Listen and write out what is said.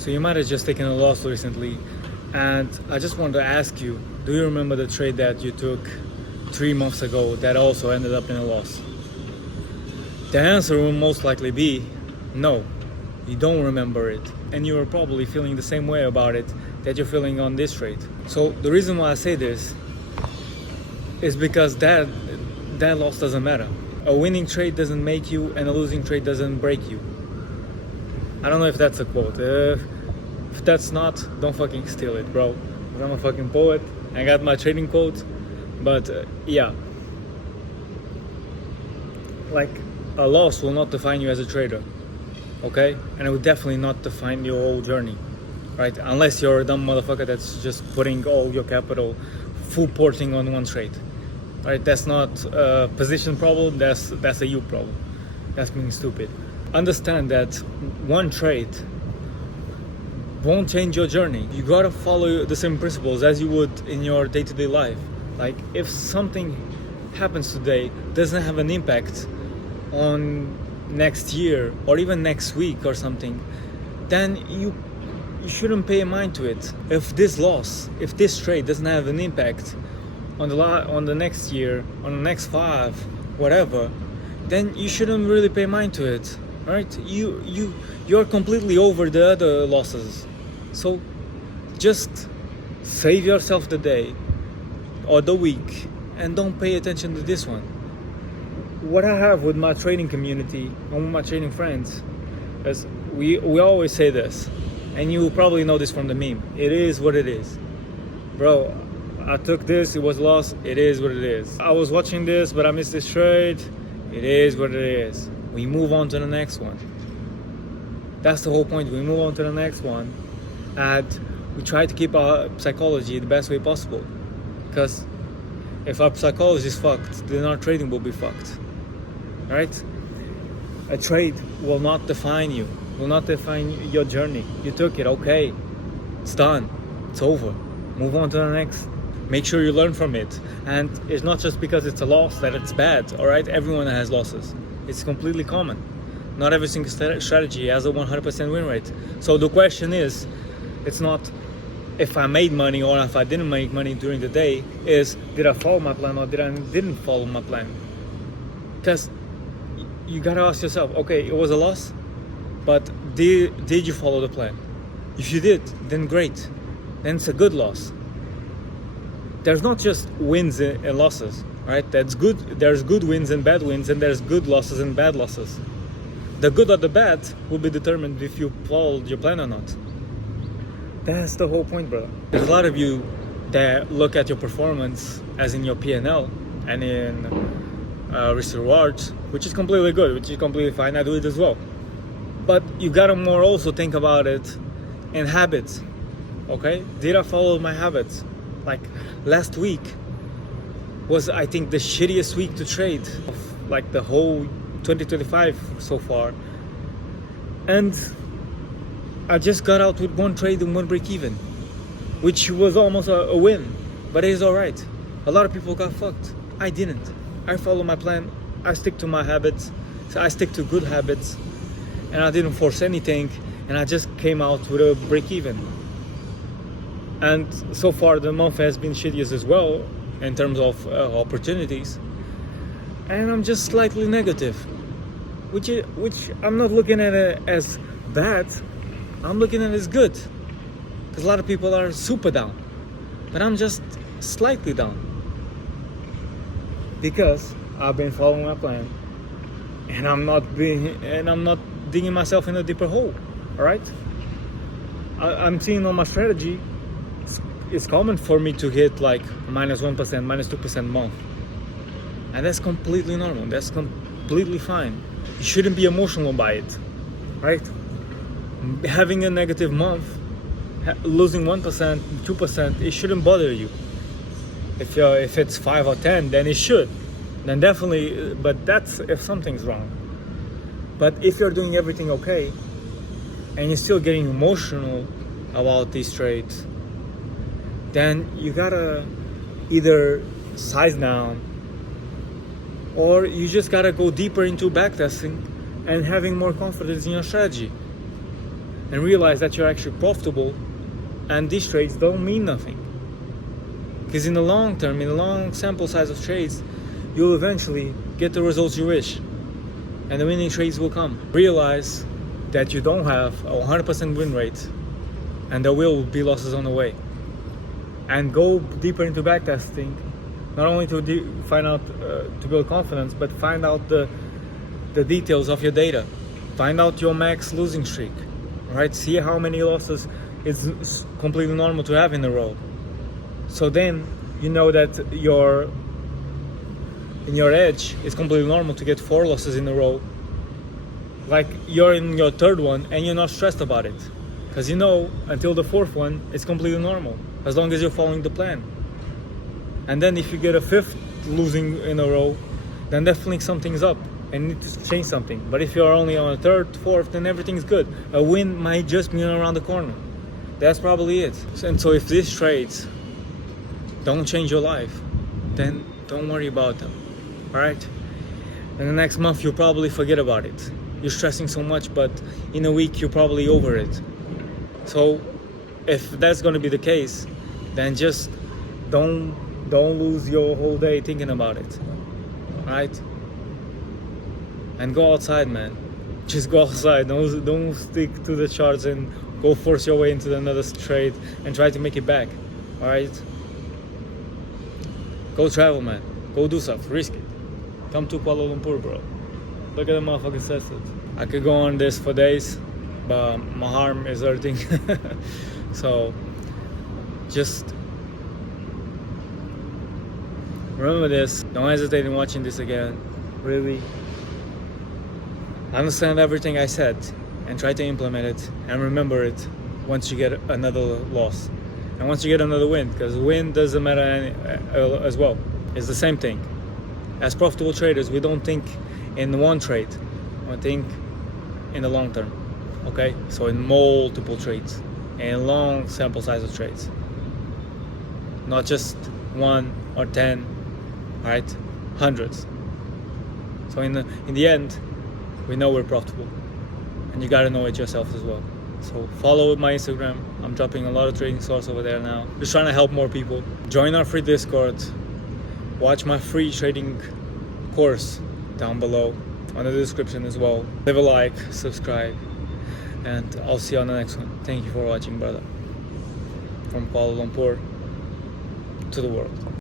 So you might have just taken a loss recently, and I just wanted to ask you, do you remember the trade that you took 3 months ago that also ended up in a loss? The answer will most likely be no, you don't remember it, and you are probably feeling the same way about it that you're feeling on this trade. So the reason why I say this is because that loss doesn't matter. A winning trade doesn't make you, and a losing trade doesn't break you. I don't know if that's a quote. If that's not, don't fucking steal it, bro. 'Cause I'm a fucking poet. I got my trading quote. But yeah. Like, a loss will not define you as a trader. Okay? And it will definitely not define your whole journey. Right? Unless you're a dumb motherfucker that's just putting all your capital full porting on one trade. Right? That's not a position problem, that's a you problem. That's being stupid. Understand that one trade won't change your journey. You gotta follow the same principles as you would in your day-to-day life. Like, if something happens today doesn't have an impact on next year or even next week or something, then you shouldn't pay mind to it. If this trade doesn't have an impact on the next year, on the next 5, whatever, then you shouldn't really pay mind to it. Right? You're completely over the other losses. So just save yourself the day or the week and don't pay attention to this one. What I have with my trading community and with my trading friends is we always say this, and you probably know this from the meme. It is what it is. Bro, I took this, it was lost, it is what it is. I was watching this, but I missed this trade. It is what it is. We move on to the next one. That's the whole point. We move on to the next one, and we try to keep our psychology the best way possible. Because if our psychology is fucked, then our trading will be fucked. Right? A trade will not define you, will not define your journey. You took it, okay. It's done. It's over. Move on to the next. Make sure you learn from it. And it's not just because it's a loss that it's bad, alright? Everyone has losses. It's completely common. Not every single strategy has a 100% win rate. So the question is, it's not if I made money or if I didn't make money during the day, is did I follow my plan or didn't follow my plan? Because you gotta ask yourself, okay, it was a loss, but did you follow the plan? If you did, then great. Then it's a good loss. There's not just wins and losses, right? That's good. There's good wins and bad wins, and there's good losses and bad losses. The good or the bad will be determined if you followed your plan or not. That's the whole point, bro. There's a lot of you that look at your performance as in your P&L and in risk rewards, which is completely good, which is completely fine. I do it as well. But you gotta more also think about it in habits. Okay? Did I follow my habits? Like, last week was, I think, the shittiest week to trade of like the whole 2025 so far, and I just got out with one trade and one break even, which was almost a win, but it is alright. A lot of people got fucked. I didn't. I follow my plan. I stick to my habits. So I stick to good habits, and I didn't force anything, and I just came out with a break even. And so far the month has been shittiest as well in terms of opportunities, and I'm just slightly negative, which I'm not looking at it as bad. I'm looking at it as good, because a lot of people are super down, but I'm just slightly down because I've been following my plan, and I'm not digging myself in a deeper hole. All right, I'm seeing on my strategy. It's common for me to hit like -1%, -2% month. And that's completely normal. That's completely fine. You shouldn't be emotional by it, right? Having a negative month, losing 1%, 2%, it shouldn't bother you. If it's 5 or 10, then it should. Then definitely, but that's if something's wrong. But if you're doing everything okay, and you're still getting emotional about these trades, then you gotta either size down, or you just gotta go deeper into backtesting and having more confidence in your strategy. and realize that you're actually profitable, and these trades don't mean nothing. Because in the long term, in the long sample size of trades, you'll eventually get the results you wish, and the winning trades will come. Realize that you don't have a 100% win rate, and there will be losses on the way. And go deeper into backtesting, not only to find out, to build confidence, but find out the details of your data. Find out your max losing streak, right? See how many losses is completely normal to have in a row. So then you know that in your edge, it's completely normal to get 4 losses in a row. Like you're in your 3rd one and you're not stressed about it. Because you know until the 4th one, it's completely normal, as long as you're following the plan. And then if you get a 5th losing in a row, then definitely something's up and you need to change something. But if you're only on a 3rd, 4th, then everything's good. A win might just be around the corner. That's probably it. And so if these trades don't change your life, then don't worry about them, alright? And the next month you'll probably forget about it. You're stressing so much, but in a week you're probably over it. So if that's going to be the case, then just don't lose your whole day thinking about it, right? And go outside, man. Just go outside. Don't stick to the charts and go force your way into another trade and try to make it back, all right? Go travel, man. Go do stuff. Risk it. Come to Kuala Lumpur, bro. Look at the motherfucking sunset. I could go on this for days, but my arm is hurting. So just remember this. Don't hesitate in watching this again. Really understand everything I said and try to implement it and remember it once you get another loss and once you get another win, because win doesn't matter as well. It's the same thing. As profitable traders, we don't think in one trade, we think in the long term. Okay, so in multiple trades and long sample size of trades, not just 1 or 10, right? Hundreds. So in the end, we know we're profitable, and you gotta know it yourself as well. So follow my Instagram. I'm dropping a lot of trading source over there now. Just trying to help more people. Join our free Discord. Watch my free trading course down below on the description as well. Leave a like, subscribe, and I'll see you on the next one. Thank you for watching, brother. From Kuala Lumpur to the world.